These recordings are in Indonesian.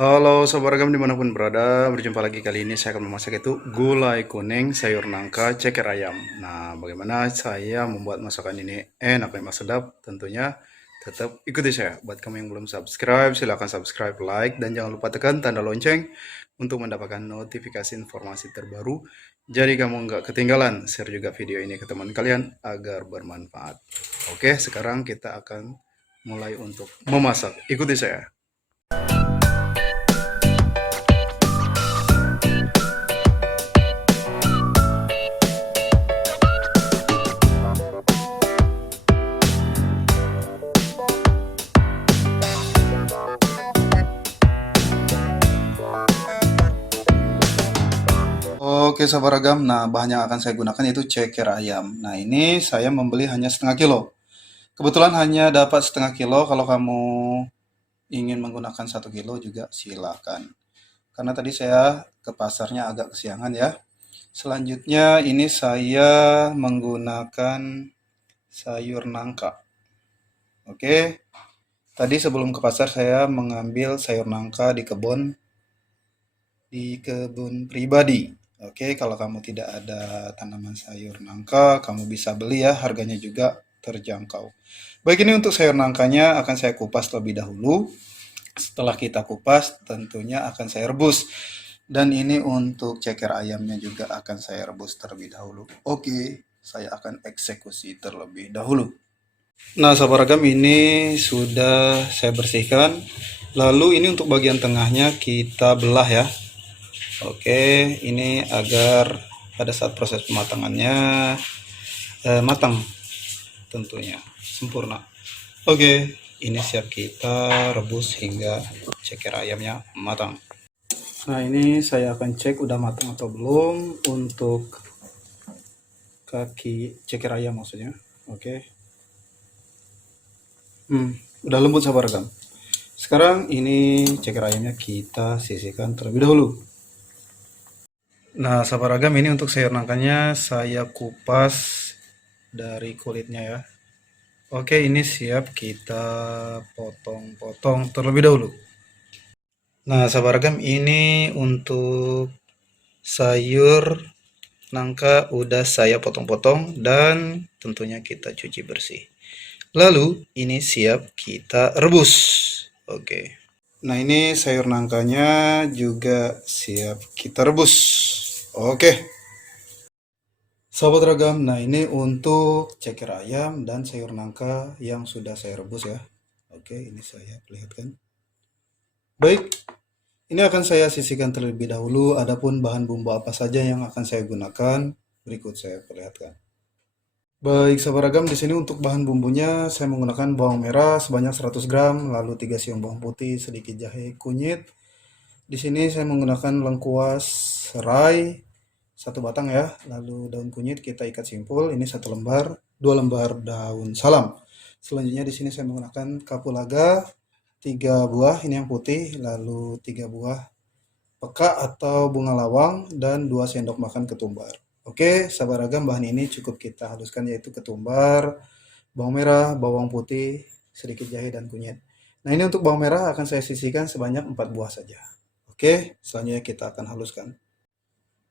Halo Sobat Ragam dimanapun berada, berjumpa lagi. Kali ini saya akan memasak itu gulai kuning, sayur nangka, ceker ayam. Nah, bagaimana saya membuat masakan ini enak dan sedap? Tentunya tetap ikuti saya. Buat kamu yang belum subscribe, silahkan subscribe, like, dan jangan lupa tekan tanda lonceng untuk mendapatkan notifikasi informasi terbaru. Jadi kamu nggak ketinggalan, share juga video ini ke teman kalian agar bermanfaat. Oke, sekarang kita akan mulai untuk memasak. Ikuti saya. Oke sahabat ragam, nah bahan yang akan saya gunakan itu ceker ayam. Nah ini saya membeli hanya setengah kilo. Kebetulan hanya dapat setengah kilo, kalau kamu ingin menggunakan 1 kilo juga silakan. Karena tadi saya ke pasarnya agak kesiangan ya. Selanjutnya ini saya menggunakan sayur nangka. Oke, tadi sebelum ke pasar saya mengambil sayur nangka di kebun pribadi. Oke, kalau kamu tidak ada tanaman sayur nangka, kamu bisa beli ya, harganya juga terjangkau. Baik, ini untuk sayur nangkanya akan saya kupas terlebih dahulu. Setelah kita kupas, tentunya akan saya rebus. Dan ini untuk ceker ayamnya juga akan saya rebus terlebih dahulu. Oke, saya akan eksekusi terlebih dahulu. Nah, sahabat ragam, ini sudah saya bersihkan. Lalu ini untuk bagian tengahnya kita belah ya. Oke, ini agar pada saat proses pematangannya matang, tentunya sempurna. Oke, ini siap kita rebus hingga ceker ayamnya matang. Nah, ini saya akan cek udah matang atau belum untuk kaki ceker ayam maksudnya. Oke. Udah lembut sahabat ragam. Sekarang ini ceker ayamnya kita sisihkan terlebih dahulu. Nah, sahabat ragam, ini untuk sayur nangkanya saya kupas dari kulitnya ya. Oke, ini siap kita potong-potong terlebih dahulu. Nah, sahabat ragam, ini untuk sayur nangka udah saya potong-potong dan tentunya kita cuci bersih. Lalu ini siap kita rebus. Oke. Nah, ini sayur nangkanya juga siap kita rebus. Oke. Sahabat ragam, nah ini untuk ceker ayam dan sayur nangka yang sudah saya rebus ya. Oke, ini saya perlihatkan. Baik, ini akan saya sisihkan terlebih dahulu. Adapun bahan bumbu apa saja yang akan saya gunakan, berikut saya perlihatkan. Baik, sahabat ragam, di sini untuk bahan bumbunya saya menggunakan bawang merah sebanyak 100 gram, lalu 3 siung bawang putih, sedikit jahe kunyit. Di sini saya menggunakan lengkuas serai 1 batang ya, lalu daun kunyit kita ikat simpul, ini 1 lembar, 2 lembar daun salam. Selanjutnya di sini saya menggunakan kapulaga 3 buah, ini yang putih, lalu 3 buah peka atau bunga lawang, dan 2 sendok makan ketumbar. Oke, sahabat ragam, bahan ini cukup kita haluskan yaitu ketumbar, bawang merah, bawang putih, sedikit jahe dan kunyit. Nah, ini untuk bawang merah akan saya sisihkan sebanyak 4 buah saja. Oke, selanjutnya kita akan haluskan.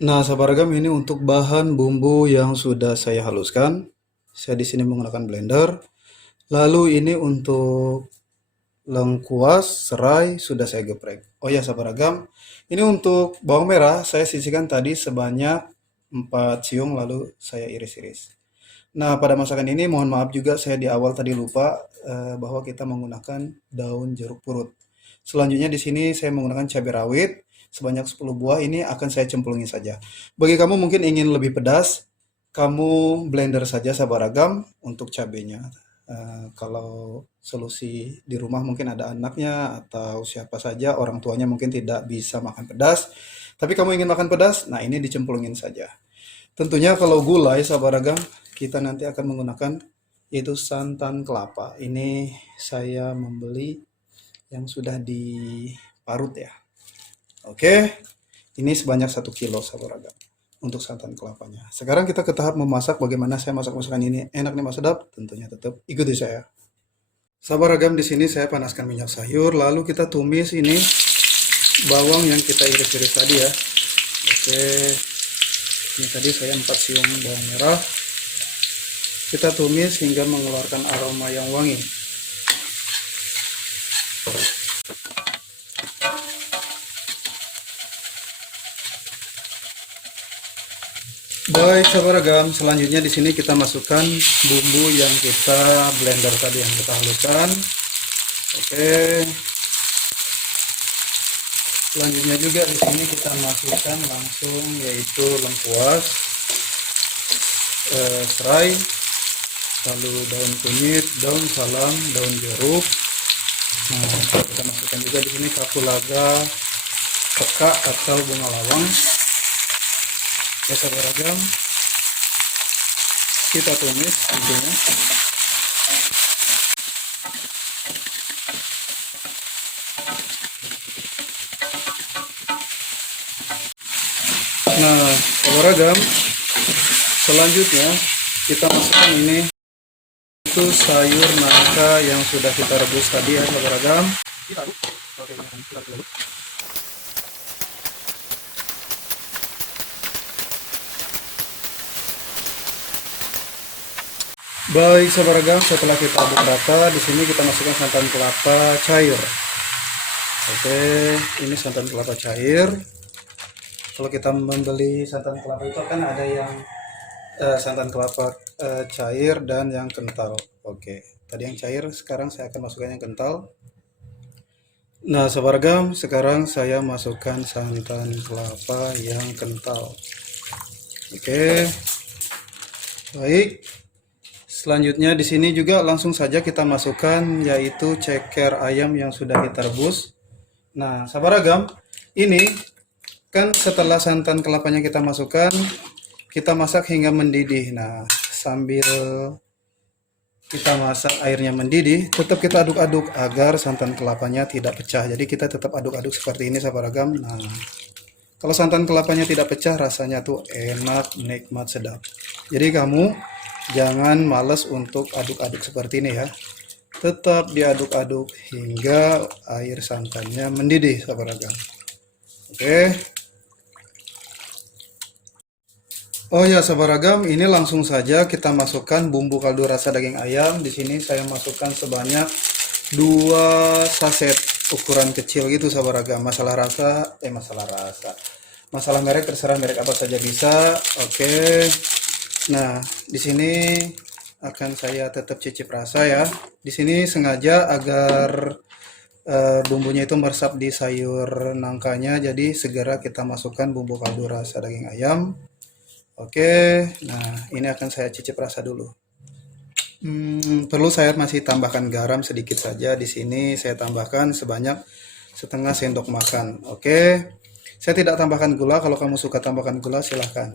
Nah, sahabat ragam, ini untuk bahan bumbu yang sudah saya haluskan. Saya di sini menggunakan blender. Lalu ini untuk lengkuas serai sudah saya geprek. Oh ya, sahabat ragam, ini untuk bawang merah saya sisihkan tadi sebanyak 4 siung, lalu saya iris-iris. Nah, pada masakan ini mohon maaf juga saya di awal tadi lupa bahwa kita menggunakan daun jeruk purut. Selanjutnya di sini saya menggunakan cabai rawit sebanyak 10 buah, ini akan saya cemplungi saja. Bagi kamu mungkin ingin lebih pedas, kamu blender saja sahabat ragam untuk cabainya. Kalau solusi di rumah mungkin ada anaknya atau siapa saja orang tuanya mungkin tidak bisa makan pedas, tapi kamu ingin makan pedas, nah ini dicemplungin saja. Tentunya kalau gulai sahabat ragam, kita nanti akan menggunakan yaitu santan kelapa. Ini saya membeli yang sudah diparut ya. Oke, ini sebanyak 1 kilo sahabat ragam untuk santan kelapanya. Sekarang kita ke tahap memasak. Bagaimana saya masak masakan ini enak nih mas sedap? Tentunya tetap ikuti saya. Sahabat ragam, di sini saya panaskan minyak sayur, lalu kita tumis ini bawang yang kita iris-iris tadi ya. Oke, ini tadi saya 4 siung bawang merah. Kita tumis hingga mengeluarkan aroma yang wangi. Baik sahabat ragam, selanjutnya di sini kita masukkan bumbu yang kita blender tadi, yang kita haluskan. Oke. Selanjutnya juga di sini kita masukkan langsung yaitu lengkuas, serai, lalu daun kunyit, daun salam, daun jeruk. Nah, kita masukkan juga di sini kapulaga, peka atau bunga lawang. Ya sahabat ragam, kita tumis tentunya. Nah sahabat ragam, selanjutnya kita masukkan ini itu sayur nangka yang sudah kita rebus tadi ya sahabat ragam. Kita aduk. Oke, kita aduk. Baik sahabat ragam, setelah kita aduk rata, di sini kita masukkan santan kelapa cair. Oke, ini santan kelapa cair. Kalau kita membeli santan kelapa itu kan ada yang santan kelapa cair dan yang kental. Oke, tadi yang cair, sekarang saya akan masukkan yang kental. Nah sahabat ragam, sekarang saya masukkan santan kelapa yang kental. Oke, baik. Selanjutnya di sini juga langsung saja kita masukkan yaitu ceker ayam yang sudah kita rebus. Nah, sahabat ragam, ini kan setelah santan kelapanya kita masukkan, kita masak hingga mendidih. Nah, sambil kita masak airnya mendidih, tetap kita aduk-aduk agar santan kelapanya tidak pecah. Jadi kita tetap aduk-aduk seperti ini sahabat ragam. Nah, kalau santan kelapanya tidak pecah, rasanya tuh enak, nikmat, sedap. Jadi kamu jangan males untuk aduk-aduk seperti ini ya. Tetap diaduk-aduk hingga air santannya mendidih sahabat ragam. Oke. Oh ya sahabat ragam, ini langsung saja kita masukkan bumbu kaldu rasa daging ayam. Di sini saya masukkan sebanyak 2 saset ukuran kecil gitu sahabat ragam. Masalah merek terserah merek apa saja bisa. Oke. Nah, di sini akan saya tetap cicip rasa ya. Di sini sengaja agar bumbunya itu meresap di sayur nangkanya, jadi segera kita masukkan bumbu kaldu rasa daging ayam. Oke, nah ini akan saya cicip rasa dulu. Perlu saya masih tambahkan garam sedikit saja. Di sini saya tambahkan sebanyak setengah sendok makan. Oke, saya tidak tambahkan gula. Kalau kamu suka tambahkan gula silahkan.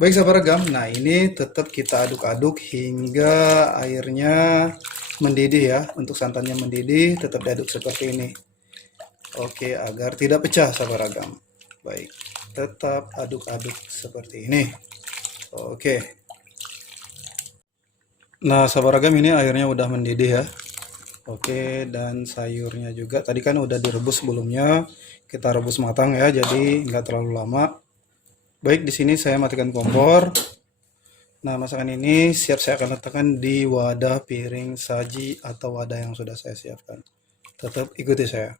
Baik sahabat ragam, nah ini tetap kita aduk-aduk hingga airnya mendidih ya. Untuk santannya mendidih tetap diaduk seperti ini. Oke, agar tidak pecah sahabat ragam. Baik, tetap aduk-aduk seperti ini. Oke. Nah sahabat ragam, ini airnya udah mendidih ya. Oke, dan sayurnya juga tadi kan udah direbus sebelumnya. Kita rebus matang ya, jadi nggak terlalu lama. Baik, di sini saya matikan kompor. Nah, masakan ini siap saya akan letakkan di wadah piring saji atau wadah yang sudah saya siapkan. Tetap ikuti saya.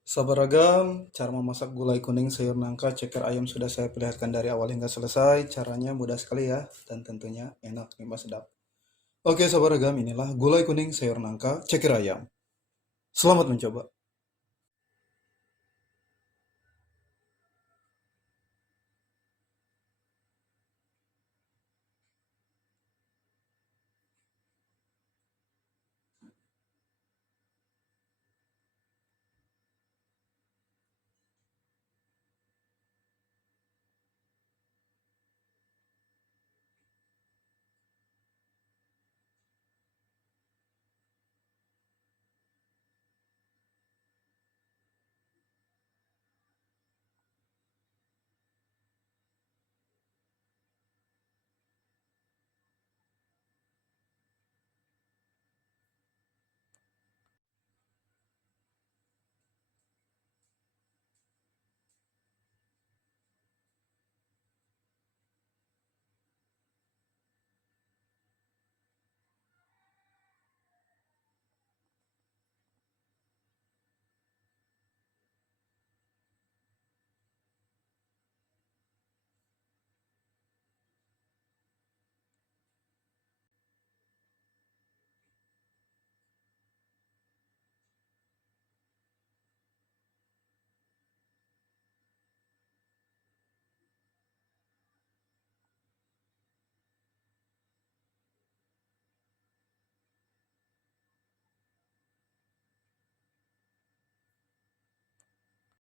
Sahabat ragam, cara memasak gulai kuning sayur nangka ceker ayam sudah saya perlihatkan dari awal hingga selesai. Caranya mudah sekali ya, dan tentunya enak, nikmat, sedap. Oke sahabat ragam, inilah gulai kuning sayur nangka ceker ayam. Selamat mencoba.